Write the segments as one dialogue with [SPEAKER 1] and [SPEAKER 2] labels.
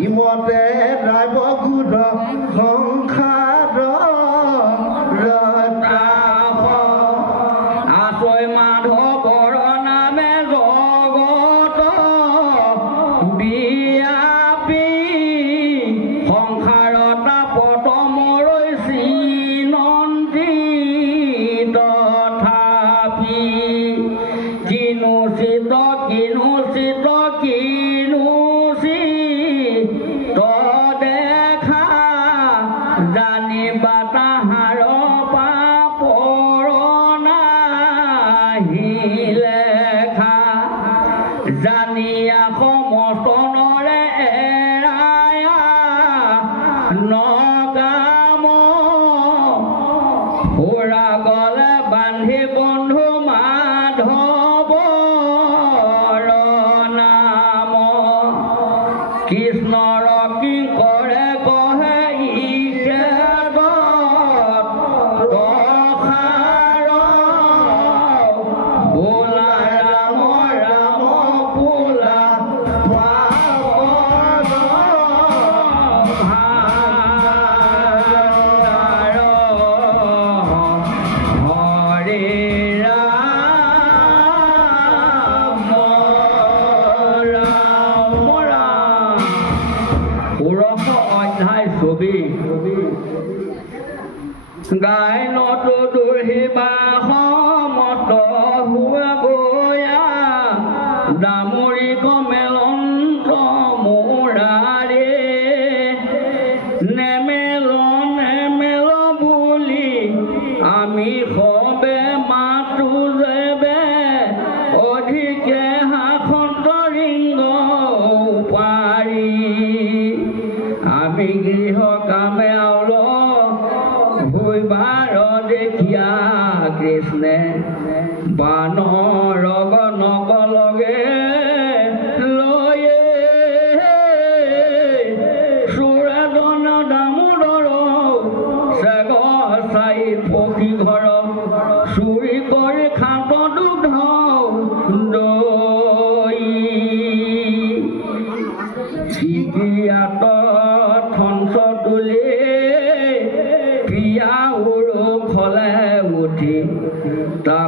[SPEAKER 1] มีมวดแต่ได้บอกคือดอกของข้า জানিয়া সমস্তনৰে ছবি গাই নতো দুৰ্হিবা সমত হুয়া গয়া। দামৰি কৃষ্ণে বানৰ নগ লগে লয়ে। সুৰেদন দামোদৰ চেগ চাই পক্ষী চুৰি কৰি খাত দুগ্ধ দৈ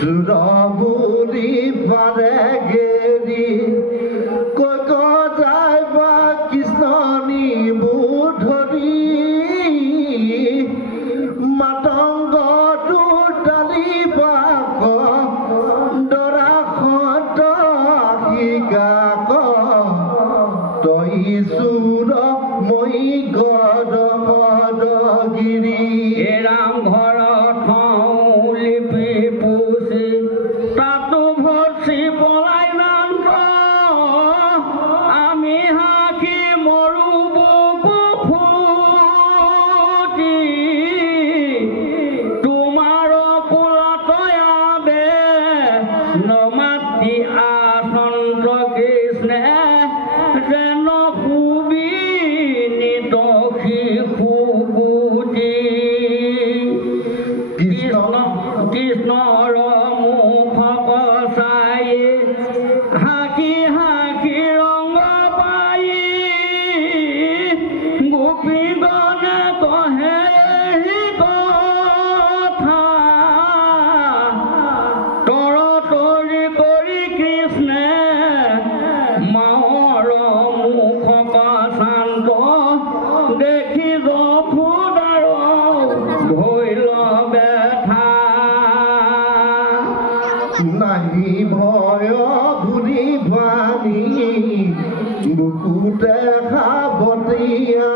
[SPEAKER 2] সুৰবুৰি পারে গেরি। কৈ কৈ যায় বা কৃষ্ণনি বুধরি মাতংগ দুটালি পাক দৰা সত শিকাক
[SPEAKER 1] অশান্ত দেখি রফুদার ধৈল ব্যথা। নাহি ভয় ধুলি ভানি
[SPEAKER 3] বুকুতে
[SPEAKER 2] খাবতিয়া